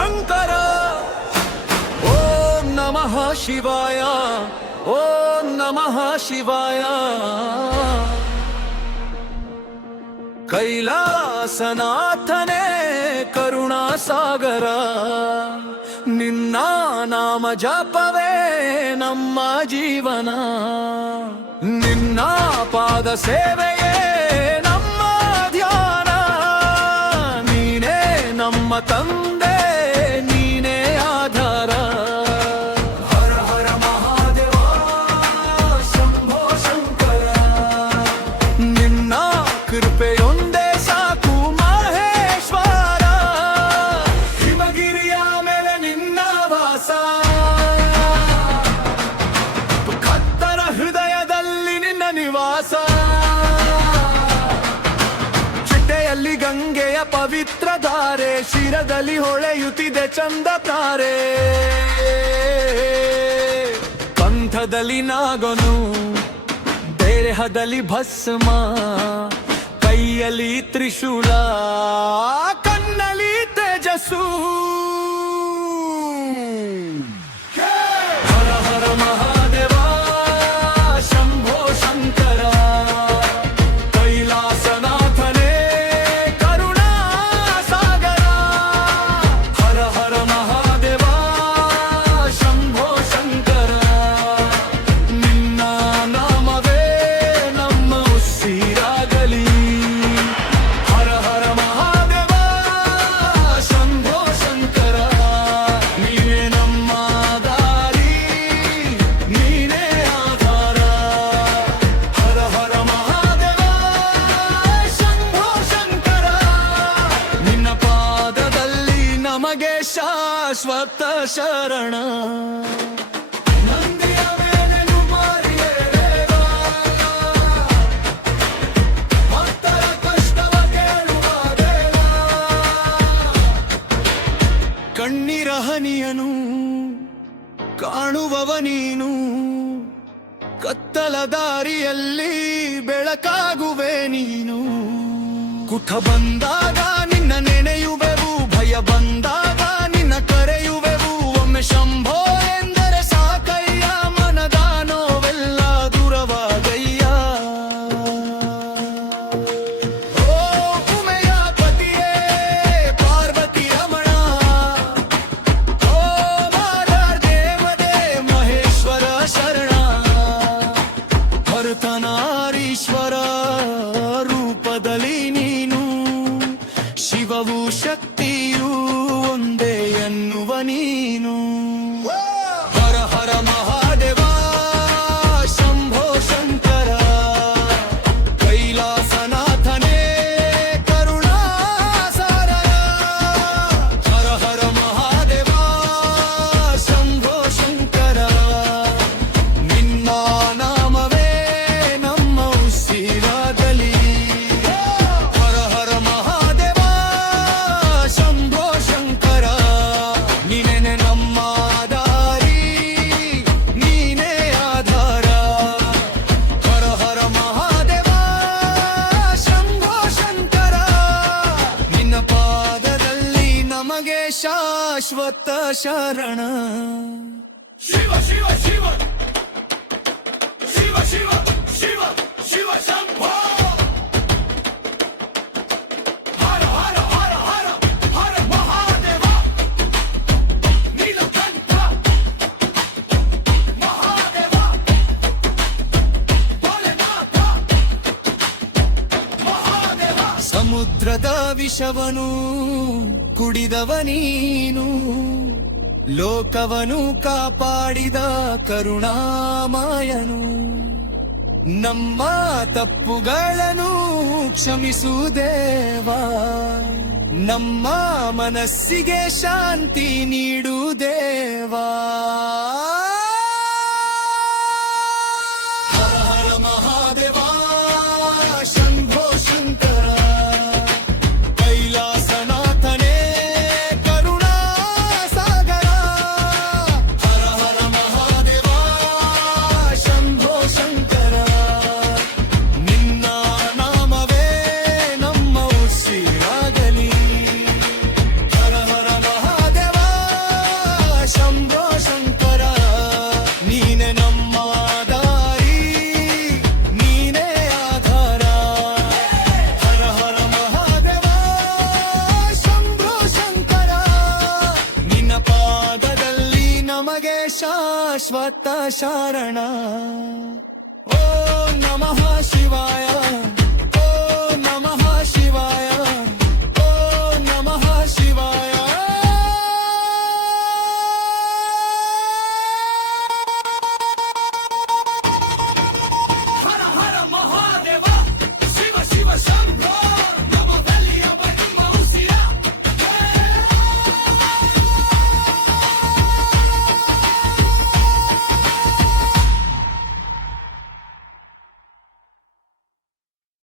ಶಂಕರ. ಓಂ ನಮಃ ಶಿವಾಯ, ಓಂ ನಮಃ ಶಿವಾಯ. ಕೈಲಾಸನಾಥನೇ ಕರುಣಾಸಾಗರ, ನಿನ್ನ ನಾಮ ಜಪವೇ ನಮ್ಮ ಜೀವನ, ನಿನ್ನ ಪಾದ ಸೇವೆಯೇ ನಮ್ಮ ಧ್ಯಾನ. ನೀನೇ ನಮ್ಮ ತಂದೆ, ನೀನೇ ಆಧಾರ. ಹರ ಹರ ಮಹಾದೇವ ಶಂಭೋ ಶಂಕರ, ನಿನ್ನ ಕೃಪೆಯೊಂದೇ ಸಾಕು ಮಹೇಶ್ವರ. ಹಿಮಗಿರಿಯ ಮೇಲೆ ನಿನ್ನ ವಾಸ, ಕತ್ತರ ಹೃದಯದಲ್ಲಿ ನಿನ್ನ ನಿವಾಸ. ಚಿಟ್ಟೆಯಲ್ಲಿ ಗಂಗೆಯ ಪವಿತ್ರ ಧಾರೆ, ಶಿರದಲ್ಲಿ ಹೊಳೆಯುತ್ತಿದೆ ಚಂದ ತಾರೆ. ಕಂಠದಲ್ಲಿ ನಾಗನು, ದೇಹದಲ್ಲಿ ಭಸ್ಮ, ಕೈಯಲ್ಲಿ ತ್ರಿಶೂಲ, ಕಣ್ಣಲ್ಲಿ ತೇಜಸ್ಸು. ಹರ ಹರ ಮಹಾದೇವ ಶಂಭೋ ಶಂಕರ, ಕೈಲಾಸನಾಥನೇ ಕರುಣಾಸಾಗರ. ಹರ ಹರ ಮಹಾದೇವ ಶಂಭೋ ಶಂಕರ, ನಿನ್ನ ನಾಮವೇ ನಮ್ಮ ಉಸಿರಾಗಲಿ. ಹರ ಹರ ಮಹಾದೇವ ಶಂಭೋ ಶಂಕರ, ನೀನೇ ನಮ್ಮ ದಾರಿ, ನೀನೇ ಆಧಾರ. ಹರ ಹರ ಮಹಾದೇವ ಶಂಭೋ ಶಂಕರ, ನಿನ್ನ ಪಾದದಲ್ಲಿ ನಮಗೆ ಶಾಶ್ವತ ಶರಣ. ನಂದಿಯ ಮೇಲೆ ನುಮಾರಿಯೇರೇಗ, ಭಕ್ತರ ಕಷ್ಟವ ಕೇಳುವ ದೇವ. ಕಣ್ಣೀರ ಹನಿಯನು ಕಾಣುವವ ನೀನು, ಕತ್ತಲ ದಾರಿಯಲ್ಲಿ ಬೆಳಕಾಗುವೆ ನೀನು. ಕುಠ ಬಂದಾಗ ನಿನ್ನ ನೆನೆಯುವೆವು, ಭಯ ಬಂದಾಗ ನಿನ್ನ ಕರೆಯುವೆವು. ಒಮ್ಮೆ ಶಂಭೋ ಎಂದರೆ ಸಾಕಯ್ಯ, ಮನದ ನೋವೆಲ್ಲ ದೂರವಾಗಯ್ಯ. ಓ ಉಮೆಯ ಪತಿಯೇ ಪಾರ್ವತಿ ರಮಣ, ಓ ಮಾಲಾದೇವದೇ ಮಹೇಶ್ವರ ಶರಣ. ಭರತನಾರೀಶ್ವರ ರೂಪದಲ್ಲಿ ನೀನು, ಶಿವವು ಶಕ್ತಿಯೂ ಒಂದೇ ಎನ್ನುವ ನೀನು. ಹರ ಹರ ಮಹಾದೇವ ಶಂಭೋ ಶಂಕರ, ಕೈಲಾಸನಾಥನೇ ಕರುಣಾಸಾರ. ಹರ ಹರ ಮಹಾದೇವ ಶಂಭೋ ಶಂಕರ, ನಿನ್ನ ನಾಮವೇ ನಮ್ಮ ಉಸಿರಾಗಲಿ. ಹರ ಹರ ಮಹಾದೇವ ಶಂಭೋ ಶಂಕರ, ನೀನೇ ನಮ್ಮ ದಾರಿ, ನೀನೇ ಆಧಾರ. ಹರ ಹರ ಮಹಾದೇವ ಶಂಭೋ ಶಂಕರ, ನಿನ್ನ ಪಾದದಲ್ಲಿ ನಮಗೆ ಶಾಶ್ವತ ಶರಣ. ಶಿವ ಶಿವ ಶಿವ ಶಿವ ಶಿವ ಶಿವ ಶಿವ ಶಂಭೋ. ಹರ ಹರ ಹರ ಹರ ಹರ ಮಹಾದೇವ ನೀಲಕಂಠ ಮಹಾದೇವ ಭೋಲೆನಾಥ ಮಹಾದೇವ. ಸಮುದ್ರದ ವಿಷವನು ಕುಡಿದವ ನೀನು, ಲೋಕವನು ಕಾಪಾಡಿದ ಕರುಣಾಮಯನು. ನಮ್ಮ ತಪ್ಪುಗಳನ್ನು ಕ್ಷಮಿಸು ದೇವಾ, ನಮ್ಮ ಮನಸ್ಸಿಗೆ ಶಾಂತಿ ನೀಡು ದೇವಾ. ಹರ ಹರ ಮಹಾದೇವ ಶಂಭೋ ಶಂಕರ, ಕೈಲಾಸನಾಥನೇ ಕರುಣಾಸಾಗರ. ಹರ ಹರ ಮಹಾದೇವ ಶಂಭೋ ಶಂಕರ, ನಿನ್ನ ನಾಮವೇ ನಮ್ಮ ಉಸಿರಾಗಲಿ. ಹರ ಹರ ಮಹಾದೇವ ಶಾಶ್ವತ ಶರಣ. ಓಂ ನಮಃ ಶಿವಾಯ.